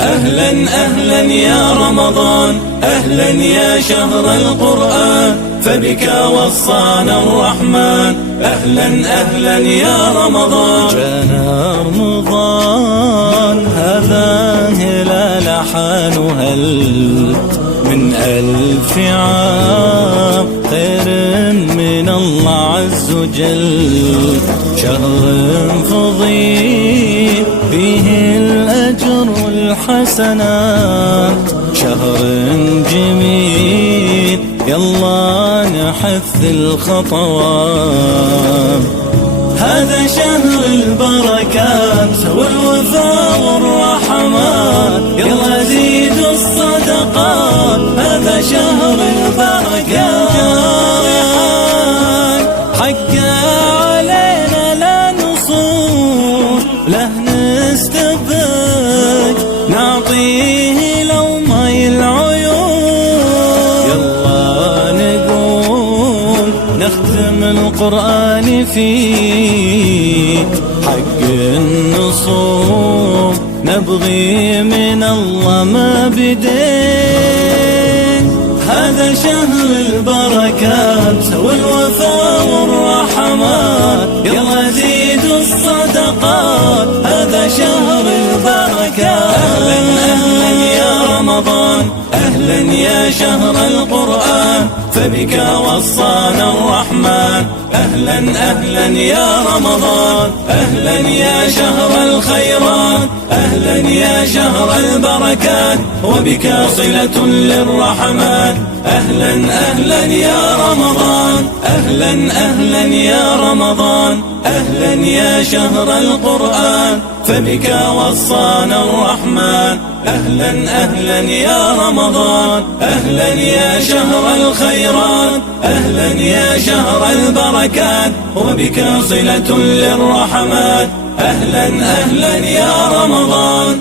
أهلا أهلا يا رمضان، أهلا يا شهر القرآن، فبك وصانا الرحمن. أهلا أهلا يا رمضان، جانا رمضان هذا هلال حان هل من 1000 عام، خير من الله عز وجل، شهر فضيل فيه الأجر والحسنات، شهر جميل يلا نحث الخطوات. هذا شهر البركات والوفاء والرحمات، يلا زيدوا الصدقات. هذا شهر البركات، حق علينا لا نصوم له نستبق، نعطيه لو ماي العيون. يلا نقوم نختم القرآن فيه، حق النصوم نبغي من الله ما بدين. هذا شهر البركات والوفاء والرحمات، يلا زيدوا الصدقات. هذا شهر البركات. أهلا أهلا يا رمضان، أهلا يا شهر القرآن، فبك وصانا الرحمن. أهلا أهلا يا رمضان، أهلا يا شهر الخيرات، أهلا يا شهر البركات، وبك صلة للرحمن. أهلا أهلا يا رمضان، أهلا أهلا يا رمضان، أهلا يا شهر القرآن، فبك وصانا الرحمن. أهلا أهلا يا رمضان، أهلا يا شهر الخيرات، أهلا يا شهر البركات، وبك صلة للرحمن. أهلا أهلا يا رمضان.